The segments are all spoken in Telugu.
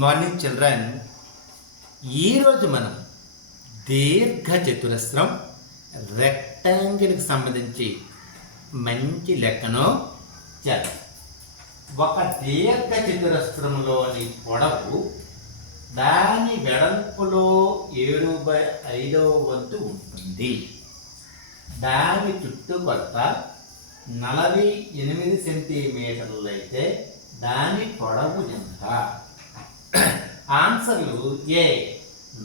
Good morning children. ఈరోజు మనం దీర్ఘ చతురస్రం రెక్టాంగిల్కి సంబంధించి మంచి లెక్కను చేద్దాం. ఒక దీర్ఘ చతురస్రంలోని పొడవు దాని వెడల్పులో 7/5 వంతు ఉంటుంది. దాని చుట్టుకొలత 48 సెంటీమీటర్లు అయితే దాని పొడవు ఎంత? ఆన్సర్లు: ఏ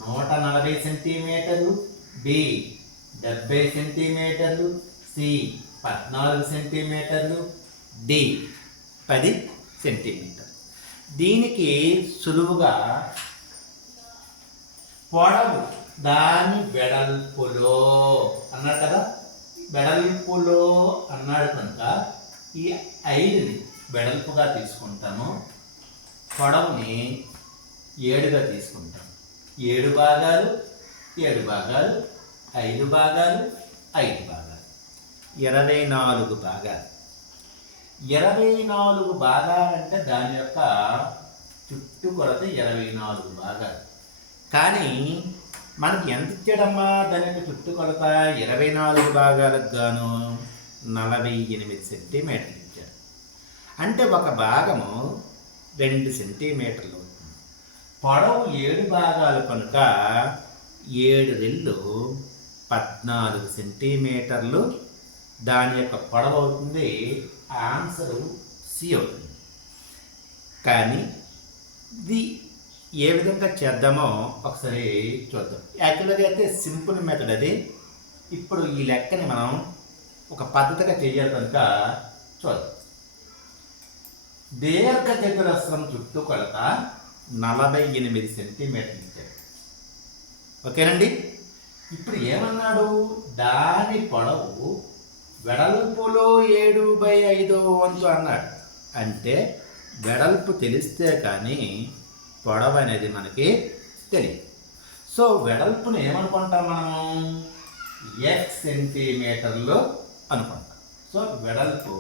140 సెంటీమీటర్లు, బి 70 సెంటీమీటర్లు, సి 14 సెంటీమీటర్లు, డి 10 సెంటీమీటర్లు. దీనికి సులువుగా పొడవు దాని వెడల్పులో అన్నాడు కదా, వెడల్పులో అన్నాడు కనుక ఈ 5ని వెడల్పుగా తీసుకుంటాము, పొడవుని 7గా తీసుకుంటాం. 7 భాగాలు 7 భాగాలు 5 భాగాలు 5 భాగాలు 24 భాగాలు. 24 భాగాలంటే దాని యొక్క చుట్టుకొలత 24 భాగాలు. కానీ మనకి ఎంత ఇచ్చాడమ్మా? దాని యొక్క చుట్టుకొలత 24 భాగాలకు గాను 48 సెంటీమీటర్లు ఇచ్చాడు. అంటే ఒక భాగము 2 సెంటీమీటర్లు అవుతుంది. పొడవు 7 భాగాలు కనుక 7 రెళ్ళు 14 సెంటీమీటర్లు దాని యొక్క పొడవు అవుతుంది. ఆన్సరు సి అవుతుంది. కానీ ఇది ఏ విధంగా చేద్దామో ఒకసారి చూద్దాం. యాక్చువల్గా అయితే సింపుల్ మెథడ్ అది. ఇప్పుడు ఈ లెక్కని మనం ఒక పద్ధతిగా చేయాలి కనుక చూద్దాం. దీర్ఘ చతురస్రం చుట్టుకొలత 48 సెంటీమీటర్లు ఇచ్చాడు. ఓకేనండి. ఇప్పుడు ఏమన్నాడు? దాని పొడవు వెడల్పులో 7/5 వంతు అన్నాడు. అంటే వెడల్పు తెలిస్తే కానీ పొడవు అనేది మనకి తెలియదు. సో వెడల్పును ఏమనుకుంటాం మనం? ఎక్స్ సెంటీమీటర్లు అనుకుంటాం. సో వెడల్పు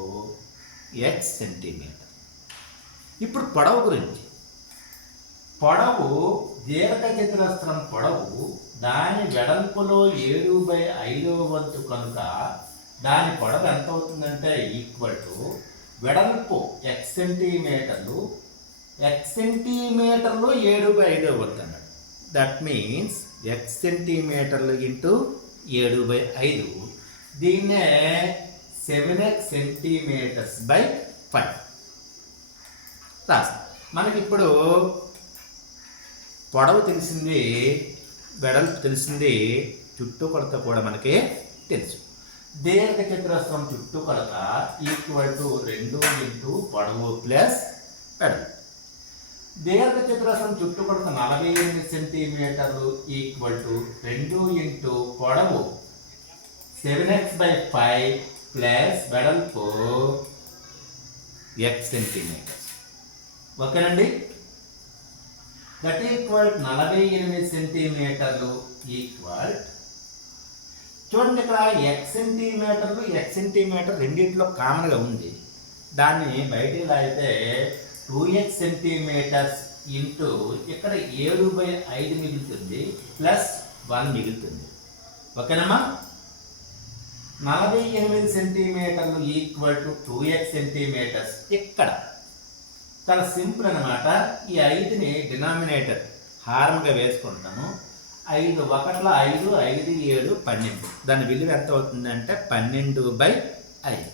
ఎక్స్ సెంటీమీటర్. ఇప్పుడు పొడవు గురించి. పొడవు దీర్ఘ చతురస్రం పొడవు దాని వెడల్పులో 7/5 వంతు కనుక దాని పొడవు ఎంత అవుతుందంటే ఈక్వల్ టు వెడల్పు ఎక్స్ సెంటీమీటర్లు, ఎక్స్ సెంటీమీటర్లు 7/5 వంతు అన్నాడు. దట్ మీన్స్ ఎక్స్ సెంటీమీటర్లు ఇంటూ 7/5. దీన్నే 7x సెంటీమీటర్స్ బై 5 రాస్తాం. మనకి ఇప్పుడు పొడవు తెలిసింది, వెడల్పు తెలిసింది, చుట్టుకొలత కూడా మనకి తెలుసు. దీర్ఘ చతురస్రం చుట్టుకొలత ఈక్వల్ టు 2 ఇంటూ పొడవు ప్లస్ వెడల్పు. దీర్ఘ చతురస్రం చుట్టుకొలత 48 సెంటీమీటర్లు ఈక్వల్ టు 2 ఇంటూ పొడవు 7x/5 ప్లస్ వెడల్పు x సెంటీమీటర్స్. ఓకేనండి. దట్ ఈక్వల్ 48 సెంటీమీటర్లు ఈక్వల్, చూడండి ఇక్కడ ఎక్స్ సెంటీమీటర్లు ఎక్స్ సెంటీమీటర్ రెండింటిలో కామన్గా ఉంది. దాన్ని బయటికి లాగితే 2x సెంటీమీటర్స్ ఇంటూ ఇక్కడ 7/5 మిగులుతుంది ప్లస్ 1 మిగులుతుంది. ఓకేనమ్మా. 48 సెంటీమీటర్లు ఈక్వల్ టు 2x సెంటీమీటర్స్. ఇక్కడ చాలా సింపుల్ అనమాట. ఈ 5ని డినామినేటర్ హారంగా వేసుకుంటాము. 5 1 5, 5 7 12. దాని విలువ ఎంత అవుతుందంటే 12/5.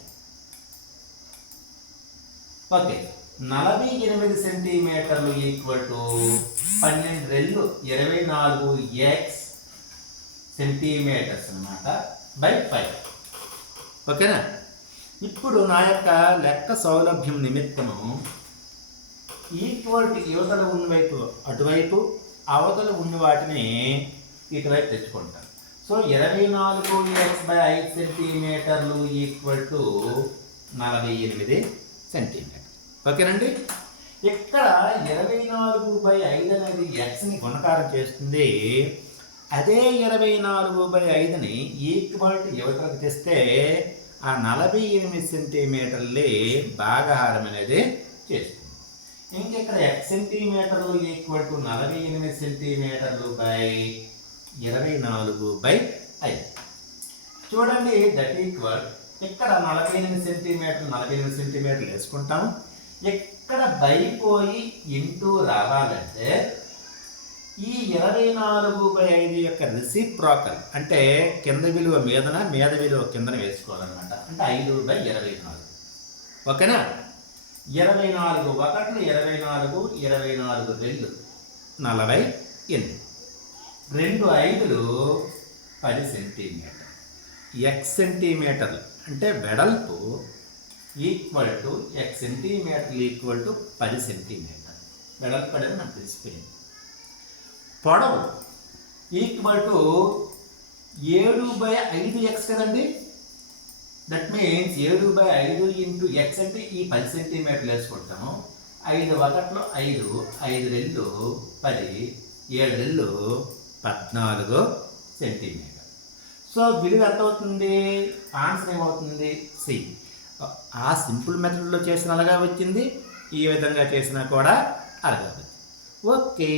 ఓకే. 48 సెంటీమీటర్లు ఈక్వల్ టు 12 రెళ్ళు 24x సెంటీమీటర్స్ అనమాట బై 5. ఓకేనా. ఇప్పుడు నా యొక్క లెక్క సౌలభ్యం నిమిత్తము ఈక్వల్ టు యువతల ఉన్నవైపు అటువైపు, అవతల ఉన్న వాటిని ఇటువైపు తెచ్చుకుంటాను. సో 24x/5 సెంటీమీటర్లు ఈక్వల్ టు 48 సెంటీమీటర్. ఓకేనండి. ఇక్కడ 24/5 అనేది ఎక్స్ని గుణకారం చేస్తుంది. అదే 24/5ని ఈక్వల్ టు యువతలకు తెస్తే ఆ 48 సెంటీమీటర్లే భాగహారం అనేది చేస్తుంది. ఇంకెక్కడ x సెంటీమీటర్లు ఈక్వల్ టు 48 సెంటీమీటర్లు బై 24/5. చూడండి దట్ ఈక్వల్ ఇక్కడ 48 సెంటీమీటర్లు వేసుకుంటాం. ఇక్కడ బై పోయి ఇంటూ రావాలంటే ఈ 24/5 యొక్క రెసిప్రోకల్ అంటే కింద విలువ మీదన మీద విలువ కిందన వేసుకోవాలన్నమాట. అంటే 5/24. ఓకేనా? 24 ఒకట్లు 24, 24 2 48, 2 5లు 10 సెంటీమీటర్. ఎక్స్ సెంటీమీటర్లు అంటే వెడల్పు ఈక్వల్ టు ఎక్స్ సెంటీమీటర్లు ఈక్వల్ టు 10 సెంటీమీటర్. వెడల్పు అనేది నాకు తెలిసిపోయింది. పొడవు ఈక్వల్ టు 7/5x కదండి. దట్ మీన్స్ 7/5 ఇంటూ ఎక్స్ అంటే ఈ 10 సెంటీమీటర్లు వేసుకుంటాము. 5 ఒకట్లో 5, 5 2 10, 7 2 14 సెంటీమీటర్. సో విలువ ఎంత అవుతుంది? ఆన్సర్ ఏమవుతుంది? సి. ఆ సింపుల్ మెథడ్లో చేసిన అలాగా వచ్చింది, ఈ విధంగా చేసినా కూడా అలాగే వచ్చింది. ఓకే.